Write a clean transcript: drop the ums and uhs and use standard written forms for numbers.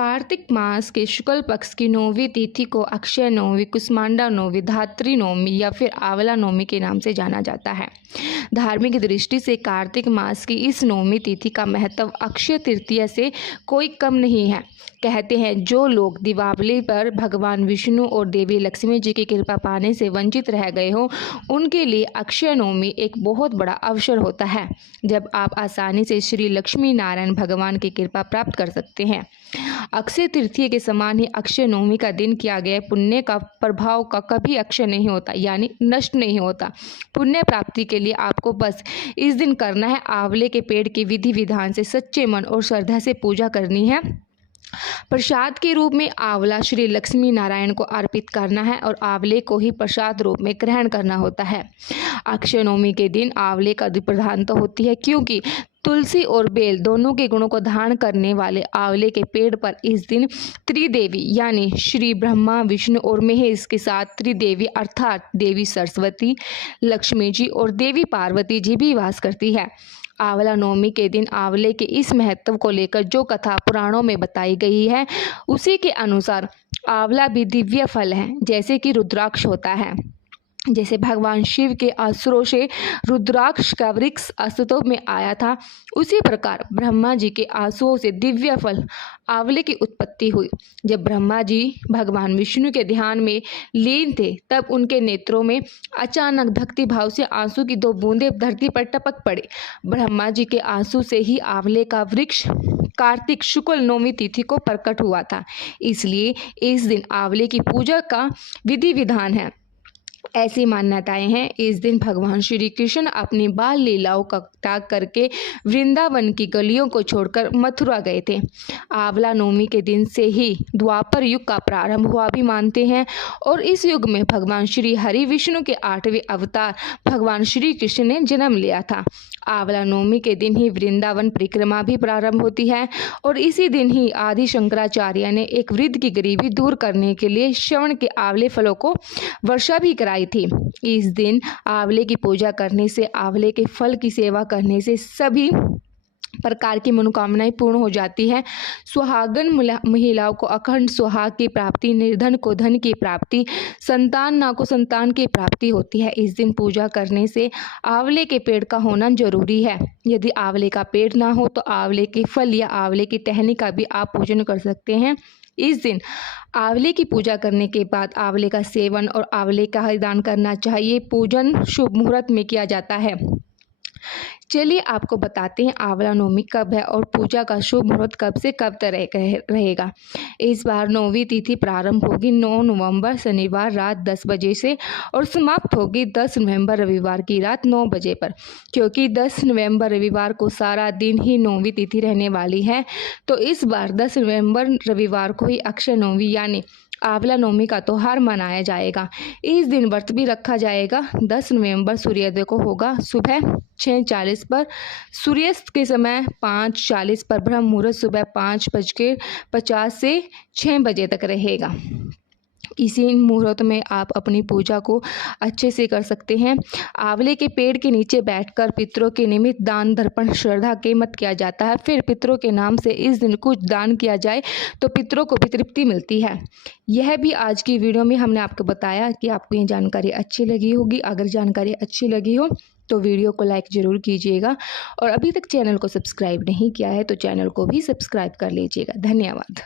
कार्तिक मास के शुक्ल पक्ष की 9वीं तिथि को अक्षय नवमी, कुष्मांडा नवमी, धात्री नवमी या फिर आंवला नवमी के नाम से जाना जाता है। धार्मिक दृष्टि से कार्तिक मास की इस नवमी तिथि का महत्व अक्षय तृतीया से कोई कम नहीं है। कहते हैं जो लोग दीपावली पर भगवान विष्णु और देवी लक्ष्मी जी की कृपा पाने से वंचित रह गए हो, उनके लिए अक्षय नवमी एक बहुत बड़ा अवसर होता है जब आप आसानी से श्री लक्ष्मी नारायण भगवान की कृपा प्राप्त कर सकते हैं। अक्षय तृतीया के समान ही अक्षय नवमी का दिन किया गया पुण्य का प्रभाव का कभी अक्षय नहीं होता, यानी नष्ट नहीं होता। पुण्य प्राप्ति के लिए आपको बस इस दिन करना है, आंवले के पेड़ की विधि विधान से सच्चे मन और श्रद्धा से पूजा करनी है। प्रसाद के रूप में आंवला श्री लक्ष्मी नारायण को अर्पित करना है और आंवले को ही प्रसाद रूप में ग्रहण करना होता है। अक्षय नवमी के दिन आंवले का प्रधानता होती है क्योंकि तुलसी और बेल दोनों के गुणों को धारण करने वाले आंवले के पेड़ पर इस दिन त्रिदेवी यानी श्री ब्रह्मा, विष्णु और महेश के साथ त्रिदेवी अर्थात देवी सरस्वती, लक्ष्मी जी और देवी पार्वती जी भी वास करती है। आंवला नवमी के दिन आंवले के इस महत्व को लेकर जो कथा पुराणों में बताई गई है, उसी के अनुसार आंवला भी दिव्य फल है, जैसे कि रुद्राक्ष होता है। जैसे भगवान शिव के असुरों से रुद्राक्ष का वृक्ष अस्तित्व में आया था, उसी प्रकार ब्रह्मा जी के आंसुओं से दिव्य फल आंवले की उत्पत्ति हुई। जब ब्रह्मा जी भगवान विष्णु के ध्यान में लीन थे, तब उनके नेत्रों में अचानक भक्ति भाव से आंसू की 2 बूंदें धरती पर टपक पड़े। ब्रह्मा जी के आंसू से ही आंवले का वृक्ष कार्तिक शुक्ल नवमी तिथि को प्रकट हुआ था। इसलिए इस दिन आंवले की पूजा का विधि विधान है। ऐसी मान्यताएं हैं, इस दिन भगवान श्री कृष्ण अपनी बाल लीलाओं का त्याग करके वृंदावन की गलियों को छोड़कर मथुरा गए थे। आंवला नवमी के दिन से ही द्वापर युग का प्रारंभ हुआ भी मानते हैं और इस युग में भगवान श्री हरि विष्णु के 8वें अवतार भगवान श्री कृष्ण ने जन्म लिया था। आंवला नवमी के दिन ही वृंदावन परिक्रमा भी प्रारंभ होती है और इसी दिन ही आदि शंकराचार्य ने एक वृद्ध की गरीबी दूर करने के लिए श्रवण के आंवले फलों को वर्षा भी कराई थी। इस दिन आंवले की पूजा करने से, आंवले के फल की सेवा करने से सभी प्रकार की मनोकामनाएं पूर्ण हो जाती है। सुहागन महिलाओं को अखंड सुहाग की प्राप्ति, निर्धन को धन की प्राप्ति, संतान ना को संतान की प्राप्ति होती है। इस दिन पूजा करने से आंवले के पेड़ का होना जरूरी है। यदि आंवले का पेड़ ना हो तो आंवले के फल या आंवले की टहनी का भी आप पूजन कर सकते हैं। इस दिन आंवले की पूजा करने के बाद आंवले का सेवन और आंवले का दान करना चाहिए। पूजन शुभ मुहूर्त में किया जाता है। चलिए आपको बताते हैं आंवला नवमी कब है और पूजा का शुभ मुहूर्त कब से कब तक रहेगा। इस बार नौवीं तिथि प्रारंभ होगी 9 नवंबर शनिवार रात 10 बजे से और समाप्त होगी 10 नवंबर रविवार की रात 9 बजे पर। क्योंकि 10 नवंबर रविवार को सारा दिन ही नौवीं तिथि रहने वाली है, तो इस बार 10 नवंबर रविवार को ही अक्षय नवमी यानी आंवला नवमी का त्योहार मनाया जाएगा। इस दिन व्रत भी रखा जाएगा। 10 नवंबर सूर्योदय को होगा सुबह 6:40 पर, सूर्यास्त के समय 5:40 पर, ब्रह्म मुहूर्त सुबह 5:50 से 6 बजे तक रहेगा। इसी मुहूर्त में आप अपनी पूजा को अच्छे से कर सकते हैं। आंवले के पेड़ के नीचे बैठकर पितरों के निमित्त दान दर्पण श्रद्धा के मत किया जाता है। फिर पितरों के नाम से इस दिन कुछ दान किया जाए तो पितरों को भी तृप्ति मिलती है। यह भी आज की वीडियो में हमने आपको बताया कि आपको ये जानकारी अच्छी लगी होगी। अगर जानकारी अच्छी लगी हो तो वीडियो को लाइक ज़रूर कीजिएगा और अभी तक चैनल को सब्सक्राइब नहीं किया है तो चैनल को भी सब्सक्राइब कर लीजिएगा। धन्यवाद।